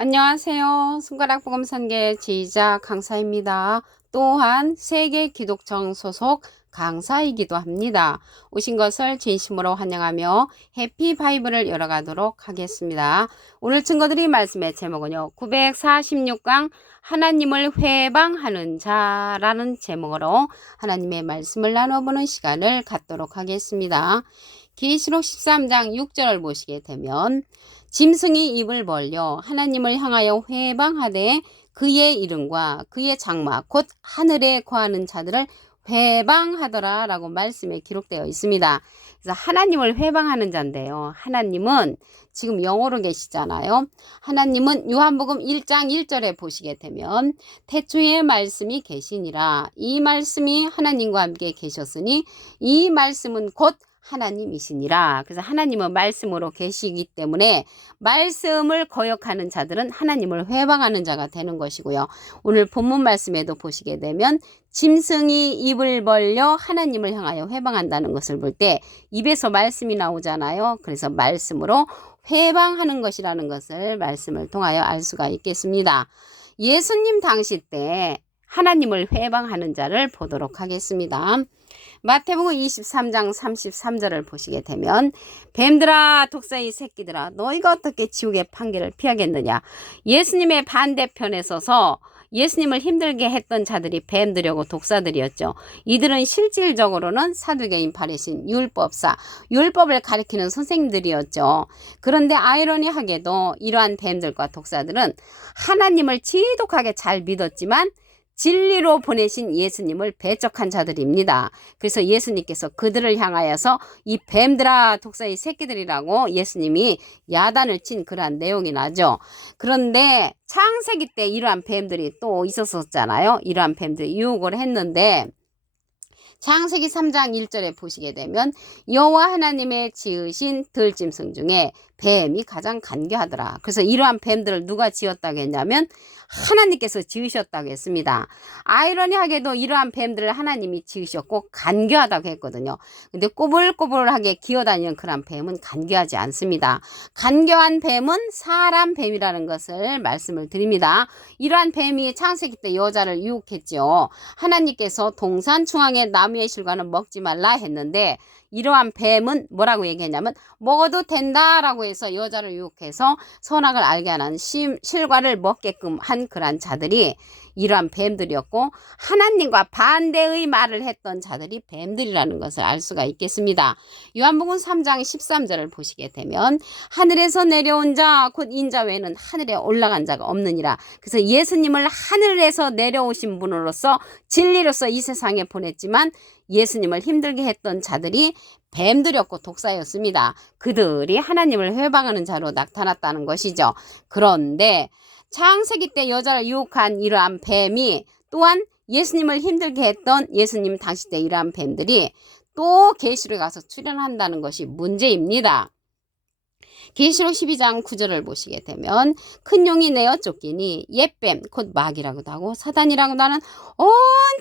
안녕하세요. 손가락 복음 선계 지휘자 강사입니다. 또한 세계 기독청 소속 강사이기도 합니다. 오신 것을 진심으로 환영하며 해피 바이블을 열어가도록 하겠습니다. 오늘 증거드릴 말씀의 제목은요. 946강 하나님을 회방하는 자라는 제목으로 하나님의 말씀을 나눠보는 시간을 갖도록 하겠습니다. 계시록 13장 6절을 보시게 되면 짐승이 입을 벌려 하나님을 향하여 회방하되 그의 이름과 그의 장막 곧 하늘에 거하는 자들을 회방하더라 라고 말씀에 기록되어 있습니다. 그래서 하나님을 회방하는 자인데요. 하나님은 지금 영어로 계시잖아요. 하나님은 요한복음 1장 1절에 보시게 되면 태초에 말씀이 계시니라. 이 말씀이 하나님과 함께 계셨으니 이 말씀은 곧 하나님이시니라. 그래서 하나님은 말씀으로 계시기 때문에 말씀을 거역하는 자들은 하나님을 회방하는 자가 되는 것이고요. 오늘 본문 말씀에도 보시게 되면 짐승이 입을 벌려 하나님을 향하여 회방한다는 것을 볼 때 입에서 말씀이 나오잖아요. 그래서 말씀으로 회방하는 것이라는 것을 말씀을 통하여 알 수가 있겠습니다. 예수님 당시 때 하나님을 회방하는 자를 보도록 하겠습니다. 마태복음 23장 33절을 보시게 되면 뱀들아 독사의 새끼들아 너희가 어떻게 지옥의 판결을 피하겠느냐. 예수님의 반대편에 서서 예수님을 힘들게 했던 자들이 뱀들이고 독사들이었죠. 이들은 실질적으로는 사두개인 바리새인 율법사, 율법을 가리키는 선생님들이었죠. 그런데 아이러니하게도 이러한 뱀들과 독사들은 하나님을 지독하게 잘 믿었지만 진리로 보내신 예수님을 배척한 자들입니다. 그래서 예수님께서 그들을 향하여서 이 뱀들아 독사의 새끼들이라고 예수님이 야단을 친 그러한 내용이 나죠. 그런데 창세기 때 이러한 뱀들이 또 있었었잖아요. 이러한 뱀들이 유혹을 했는데 창세기 3장 1절에 보시게 되면 여호와 하나님의 지으신 들짐승 중에 뱀이 가장 간교하더라. 그래서 이러한 뱀들을 누가 지었다고 했냐면 하나님께서 지으셨다고 했습니다. 아이러니하게도 이러한 뱀들을 하나님이 지으셨고 간교하다고 했거든요. 근데 꼬불꼬불하게 기어다니는 그런 뱀은 간교하지 않습니다. 간교한 뱀은 사람 뱀이라는 것을 말씀을 드립니다. 이러한 뱀이 창세기 때 여자를 유혹했죠. 하나님께서 동산 중앙의 나무의 실과는 먹지 말라 했는데 이러한 뱀은 뭐라고 얘기했냐면 먹어도 된다라고 해서 여자를 유혹해서 선악을 알게 하는 실과를 먹게끔 한 그러한 자들이 이러한 뱀들이었고 하나님과 반대의 말을 했던 자들이 뱀들이라는 것을 알 수가 있겠습니다. 요한복음 3장 13절을 보시게 되면 하늘에서 내려온 자 곧 인자 외에는 하늘에 올라간 자가 없느니라. 그래서 예수님을 하늘에서 내려오신 분으로서 진리로서 이 세상에 보냈지만 예수님을 힘들게 했던 자들이 뱀들이었고 독사였습니다. 그들이 하나님을 회방하는 자로 나타났다는 것이죠. 그런데 창세기 때 여자를 유혹한 이러한 뱀이 또한 예수님을 힘들게 했던 예수님 당시 때 이러한 뱀들이 또 계시록에 가서 출현한다는 것이 문제입니다. 계시록 12장 9절을 보시게 되면 큰 용이 내어 쫓기니 옛뱀 곧 마귀라고도 하고 사단이라고도 하는 온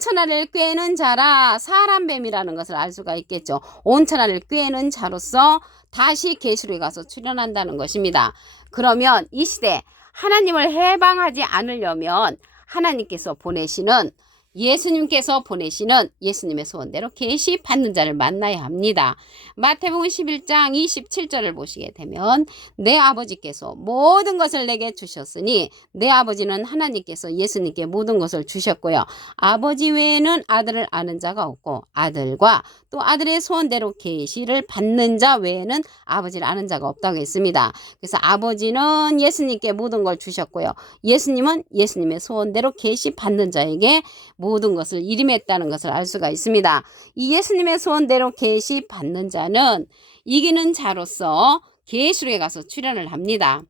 천하를 꿰는 자라. 사람 뱀이라는 것을 알 수가 있겠죠. 온 천하를 꿰는 자로서 다시 계시록에 가서 출현한다는 것입니다. 그러면 이 시대 하나님을 해방하지 않으려면 하나님께서 보내시는 예수님께서 보내시는 예수님의 소원대로 계시 받는 자를 만나야 합니다. 마태복음 11장 27절을 보시게 되면 내 아버지께서 모든 것을 내게 주셨으니 내 아버지는 하나님께서 예수님께 모든 것을 주셨고요. 아버지 외에는 아들을 아는 자가 없고 아들과 또 아들의 소원대로 계시를 받는 자 외에는 아버지를 아는 자가 없다고 했습니다. 그래서 아버지는 예수님께 모든 걸 주셨고요. 예수님은 예수님의 소원대로 계시 받는 자에게 모든 것을 일임했다는 것을 알 수가 있습니다. 이 예수님의 소원대로 계시 받는 자는 이기는 자로서 계시록에 가서 출현을 합니다.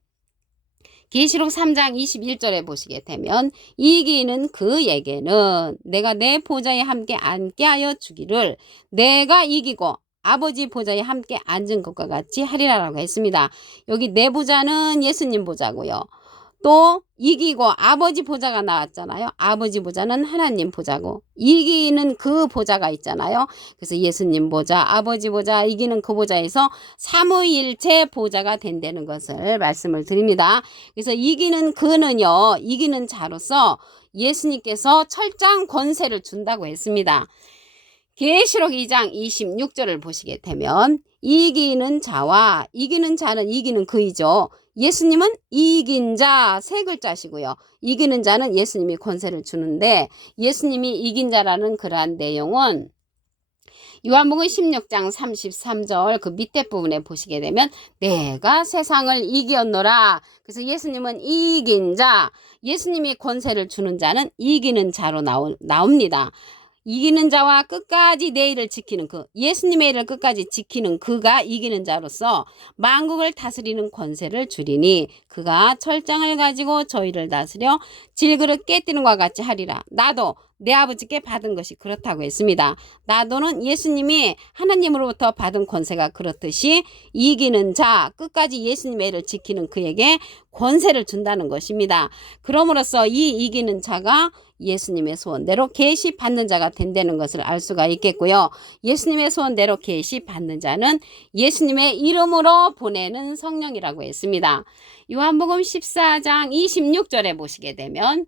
계시록 3장 21절에 보시게 되면 이기는 그에게는 내가 내 보좌에 함께 앉게 하여 주기를 내가 이기고 아버지 보좌에 함께 앉은 것과 같이 하리라라고 했습니다. 여기 내 보좌는 예수님 보좌고요. 또 이기고 아버지 보좌가 나왔잖아요. 아버지 보좌는 하나님 보좌고 이기는 그 보좌가 있잖아요. 그래서 예수님 보좌, 아버지 보좌, 이기는 그 보좌에서 삼위일체 보좌가 된다는 것을 말씀을 드립니다. 그래서 이기는 그는요, 이기는 자로서 예수님께서 철장 권세를 준다고 했습니다. 계시록 2장 26절을 보시게 되면 이기는 자와 이기는 자는 이기는 그이죠. 예수님은 이긴 자 세 글자시고요. 이기는 자는 예수님이 권세를 주는데 예수님이 이긴 자라는 그러한 내용은 요한복음 16장 33절 그 밑에 부분에 보시게 되면 내가 세상을 이겼노라. 그래서 예수님은 이긴 자, 예수님이 권세를 주는 자는 이기는 자로 나옵니다. 이기는 자와 끝까지 내 일을 지키는 그 예수님의 일을 끝까지 지키는 그가 이기는 자로서 만국을 다스리는 권세를 주리니 그가 철장을 가지고 저희를 다스려 질그릇 깨뜨리는 것과 같이 하리라. 나도 내 아버지께 받은 것이 그렇다고 했습니다. 나도는 예수님이 하나님으로부터 받은 권세가 그렇듯이 이기는 자, 끝까지 예수님의 일을 지키는 그에게 권세를 준다는 것입니다. 그러므로써 이 이기는 자가 예수님의 소원대로 계시 받는 자가 된다는 것을 알 수가 있겠고요. 예수님의 소원대로 계시 받는 자는 예수님의 이름으로 보내는 성령이라고 했습니다. 요한복음 14장 26절에 보시게 되면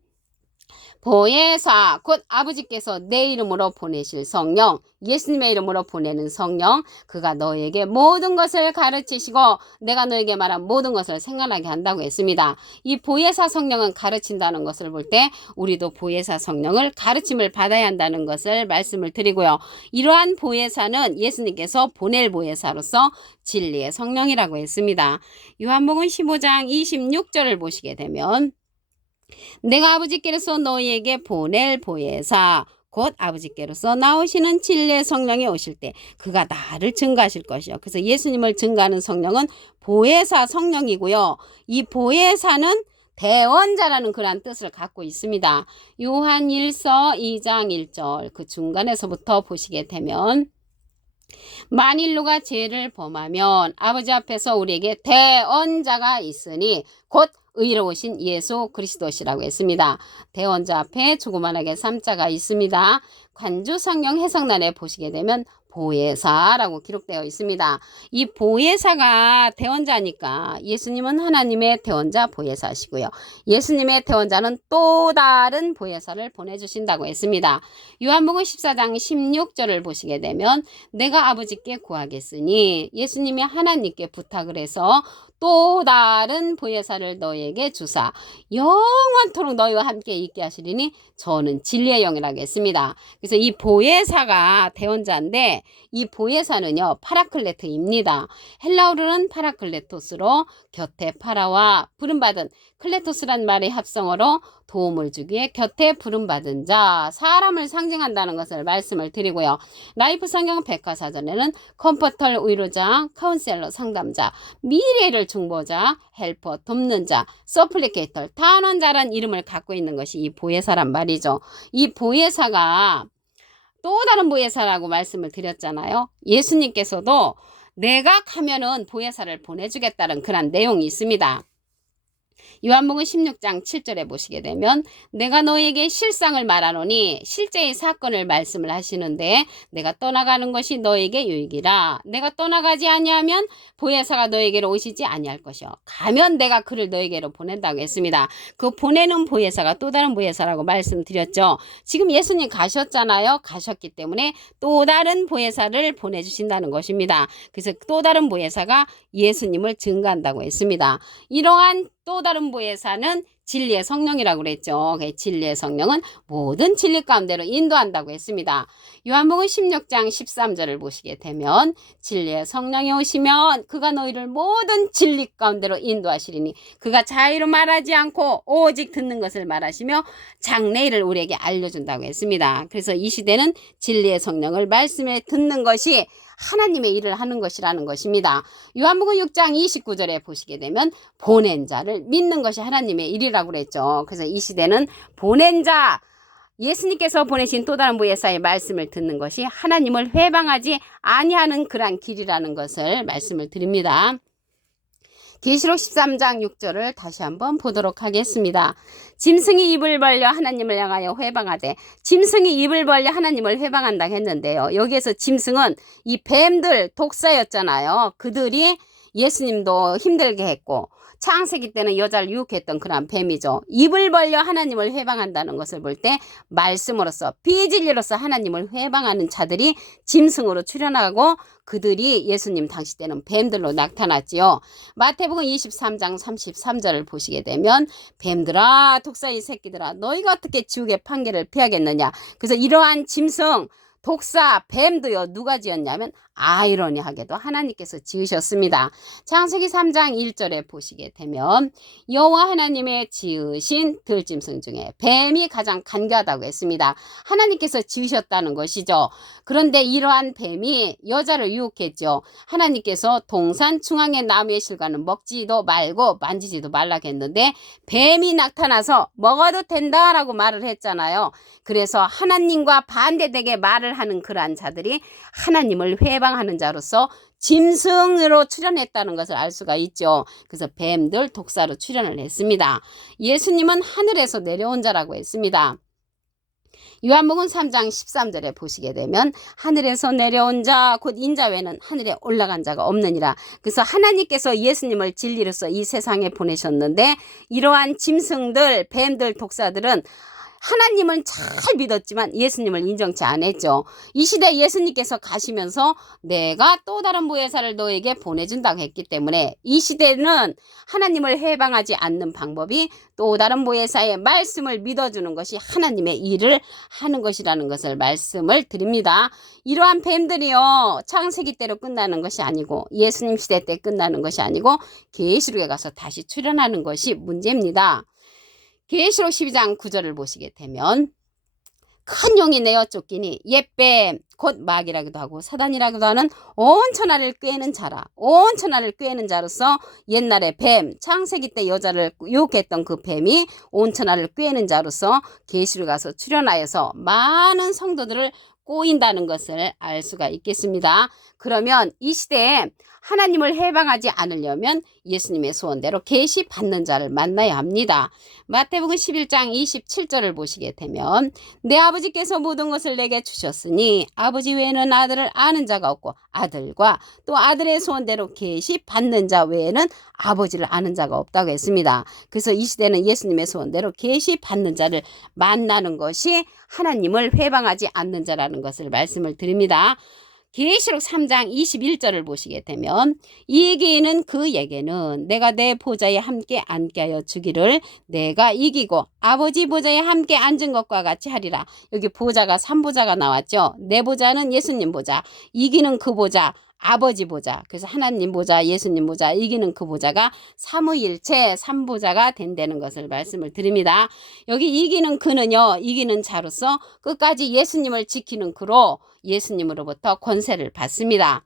보혜사 곧 아버지께서 내 이름으로 보내실 성령, 예수님의 이름으로 보내는 성령, 그가 너에게 모든 것을 가르치시고 내가 너에게 말한 모든 것을 생각나게 한다고 했습니다. 이 보혜사 성령은 가르친다는 것을 볼 때 우리도 보혜사 성령을 가르침을 받아야 한다는 것을 말씀을 드리고요. 이러한 보혜사는 예수님께서 보낼 보혜사로서 진리의 성령이라고 했습니다. 요한복음 15장 26절을 보시게 되면 내가 아버지께로서 너희에게 보낼 보혜사 곧 아버지께로서 나오시는 진리의 성령이 오실 때 그가 나를 증거하실 것이요. 그래서 예수님을 증거하는 성령은 보혜사 성령이고요. 이 보혜사는 대원자라는 그러한 뜻을 갖고 있습니다. 요한 1서 2장 1절 그 중간에서부터 보시게 되면 만일 누가 죄를 범하면 아버지 앞에서 우리에게 대언자가 있으니 곧 의로우신 예수 그리스도시라고 했습니다. 대언자 앞에 조그만하게 3자가 있습니다. 관주 성경 해석란에 보시게 되면 보혜사라고 기록되어 있습니다. 이 보혜사가 대언자니까 예수님은 하나님의 대언자 보혜사시고요. 예수님의 대언자는 또 다른 보혜사를 보내주신다고 했습니다. 요한복음 14장 16절을 보시게 되면 내가 아버지께 구하겠으니 예수님이 하나님께 부탁을 해서 또 다른 보혜사를 너에게 주사 영원토록 너희와 함께 있게 하시리니 저는 진리의 영이라고 했습니다. 그래서 이 보혜사가 대언자인데 이 보혜사는요 파라클레트입니다. 헬라어로는 파라클레토스로 곁에 파라와 부름받은 클레토스란 말의 합성어로 도움을 주기에 곁에 부름받은 자, 사람을 상징한다는 것을 말씀을 드리고요. 라이프 성경 백과사전에는 컴포터 위로자, 카운셀러 상담자, 미래를 중보자, 헬퍼 돕는 자, 서플리케이터 탄원자란 이름을 갖고 있는 것이 이 보혜사란 말이죠. 이 보혜사가 또 다른 보혜사라고 말씀을 드렸잖아요. 예수님께서도 내가 가면은 보혜사를 보내주겠다는 그런 내용이 있습니다. 요한복음 16장 7절에 보시게 되면 내가 너에게 실상을 말하노니 실제의 사건을 말씀을 하시는데 내가 떠나가는 것이 너에게 유익이라. 내가 떠나가지 아니하면 보혜사가 너에게로 오시지 아니할 것이요. 가면 내가 그를 너에게로 보낸다고 했습니다. 그 보내는 보혜사가 또 다른 보혜사라고 말씀드렸죠. 지금 예수님 가셨잖아요. 가셨기 때문에 또 다른 보혜사를 보내주신다는 것입니다. 그래서 또 다른 보혜사가 예수님을 증거한다고 했습니다. 이러한 또 다른 보혜사는 진리의 성령이라고 그랬죠. 진리의 성령은 모든 진리 가운데로 인도한다고 했습니다. 요한복음 16장 13절을 보시게 되면 진리의 성령이 오시면 그가 너희를 모든 진리 가운데로 인도하시리니 그가 자의로 말하지 않고 오직 듣는 것을 말하시며 장래일을 우리에게 알려준다고 했습니다. 그래서 이 시대는 진리의 성령을 말씀에 듣는 것이 하나님의 일을 하는 것이라는 것입니다. 요한복음 6장 29절에 보시게 되면 보낸 자를 믿는 것이 하나님의 일이라고 그랬죠. 그래서 이 시대는 보낸 자, 예수님께서 보내신 또 다른 보혜사의 말씀을 듣는 것이 하나님을 회방하지 아니하는 그러한 길이라는 것을 말씀을 드립니다. 계시록 13장 6절을 다시 한번 보도록 하겠습니다. 짐승이 입을 벌려 하나님을 향하여 회방하되, 짐승이 입을 벌려 하나님을 회방한다 했는데요. 여기에서 짐승은 이 뱀들 독사였잖아요. 그들이 예수님도 힘들게 했고 창세기 때는 여자를 유혹했던 그런 뱀이죠. 입을 벌려 하나님을 회방한다는 것을 볼 때 말씀으로서 비진리로서 하나님을 회방하는 자들이 짐승으로 출현하고 그들이 예수님 당시 때는 뱀들로 나타났지요. 마태복음 23장 33절을 보시게 되면 뱀들아 독사의 새끼들아 너희가 어떻게 지옥의 판결을 피하겠느냐. 그래서 이러한 짐승 독사 뱀도요 누가 지었냐면 아이러니하게도 하나님께서 지으셨습니다. 창세기 3장 1절에 보시게 되면 여호와 하나님의 지으신 들짐승 중에 뱀이 가장 간교하다고 했습니다. 하나님께서 지으셨다는 것이죠. 그런데 이러한 뱀이 여자를 유혹했죠. 하나님께서 동산 중앙의 나무의 실과는 먹지도 말고 만지지도 말라고 했는데 뱀이 나타나서 먹어도 된다라고 말을 했잖아요. 그래서 하나님과 반대되게 말을 하는 그러한 자들이 하나님을 회방하는 자로서 짐승으로 출현했다는 것을 알 수가 있죠. 그래서 뱀들 독사로 출현을 했습니다. 예수님은 하늘에서 내려온 자라고 했습니다. 요한복음 3장 13절에 보시게 되면 하늘에서 내려온 자 곧 인자 외에는 하늘에 올라간 자가 없느니라. 그래서 하나님께서 예수님을 진리로서 이 세상에 보내셨는데 이러한 짐승들 뱀들 독사들은 하나님은 잘 믿었지만 예수님을 인정치 않았죠. 이 시대 예수님께서 가시면서 내가 또 다른 보혜사를 너에게 보내준다고 했기 때문에 이 시대는 하나님을 해방하지 않는 방법이 또 다른 보혜사의 말씀을 믿어주는 것이 하나님의 일을 하는 것이라는 것을 말씀을 드립니다. 이러한 뱀들이요 창세기 때로 끝나는 것이 아니고 예수님 시대 때 끝나는 것이 아니고 계시록에 가서 다시 출현하는 것이 문제입니다. 계시록 12장 9절을 보시게 되면 큰 용이 내어 쫓기니 옛뱀 곧 마귀라기도 하고 사단이라기도 하는 온 천하를 꾀는 자라. 온 천하를 꾀는 자로서 옛날에 뱀 창세기 때 여자를 유혹했던 그 뱀이 온 천하를 꾀는 자로서 계시록 가서 출현하여서 많은 성도들을 꼬인다는 것을 알 수가 있겠습니다. 그러면 이 시대에 하나님을 해방하지 않으려면 예수님의 소원대로 계시 받는 자를 만나야 합니다. 마태복음 11장 27절을 보시게 되면 내 아버지께서 모든 것을 내게 주셨으니 아버지 외에는 아들을 아는 자가 없고 아들과 또 아들의 소원대로 계시 받는 자 외에는 아버지를 아는 자가 없다고 했습니다. 그래서 이 시대는 예수님의 소원대로 계시 받는 자를 만나는 것이 하나님을 회방하지 않는 자라는 것을 말씀을 드립니다. 계시록 3장 21절을 보시게 되면 이기는 그에게는 내가 내 보좌에 함께 앉게 하여 주기를 내가 이기고 아버지 보좌에 함께 앉은 것과 같이 하리라. 여기 보좌가 3보좌가 나왔죠. 내 보좌는 예수님 보좌, 이기는 그 보좌 아버지 보좌. 그래서 하나님 보좌, 예수님 보좌, 이기는 그 보좌가 삼위일체 3보좌가 된다는 것을 말씀을 드립니다. 여기 이기는 그는요, 이기는 자로서 끝까지 예수님을 지키는 그로 예수님으로부터 권세를 받습니다.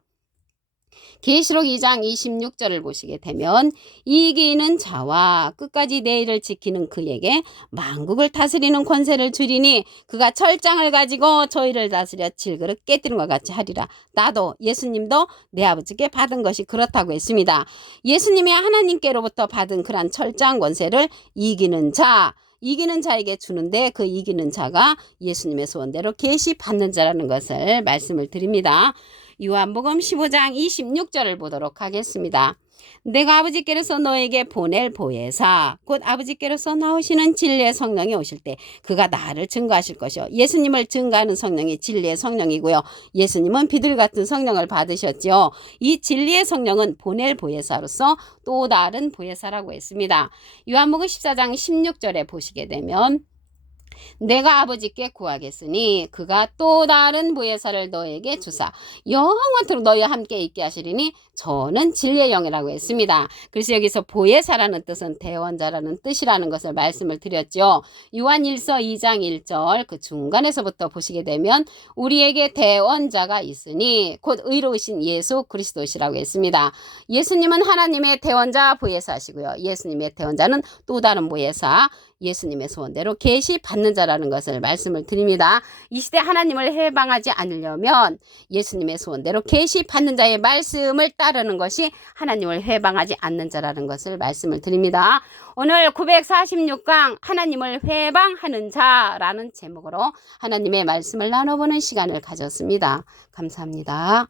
계시록 2장 26절을 보시게 되면 이기는 자와 끝까지 내 일을 지키는 그에게 만국을 다스리는 권세를 주리니 그가 철장을 가지고 저희를 다스려 질그릇 깨뜨린 것 같이 하리라. 나도 예수님도 내 아버지께 받은 것이 그렇다고 했습니다. 예수님이 하나님께로부터 받은 그러한 철장 권세를 이기는 자에게 주는데 그 이기는 자가 예수님의 소원대로 계시 받는 자라는 것을 말씀을 드립니다. 요한복음 15장 26절을 보도록 하겠습니다. 내가 아버지께로서 너에게 보낼 보혜사 곧 아버지께로서 나오시는 진리의 성령이 오실 때 그가 나를 증거하실 것이요. 예수님을 증거하는 성령이 진리의 성령이고요. 예수님은 비둘 같은 성령을 받으셨죠. 이 진리의 성령은 보낼 보혜사로서 또 다른 보혜사라고 했습니다. 요한복음 14장 16절에 보시게 되면 내가 아버지께 구하겠으니 그가 또 다른 보혜사를 너에게 주사 영원토록 너희와 함께 있게 하시리니 저는 진리의 영이라고 했습니다. 그래서 여기서 보혜사라는 뜻은 대원자라는 뜻이라는 것을 말씀을 드렸죠. 요한일서 2장 1절 그 중간에서부터 보시게 되면 우리에게 대원자가 있으니 곧 의로우신 예수 그리스도시라고 했습니다. 예수님은 하나님의 대원자 보혜사시고요. 예수님의 대원자는 또 다른 보혜사 예수님의 소원대로 계시 받는 자라는 것을 말씀을 드립니다. 이 시대 하나님을 해방하지 않으려면 예수님의 소원대로 계시 받는 자의 말씀을 따르는 것이 하나님을 해방하지 않는 자라는 것을 말씀을 드립니다. 오늘 946강 하나님을 해방하는 자라는 제목으로 하나님의 말씀을 나눠보는 시간을 가졌습니다. 감사합니다.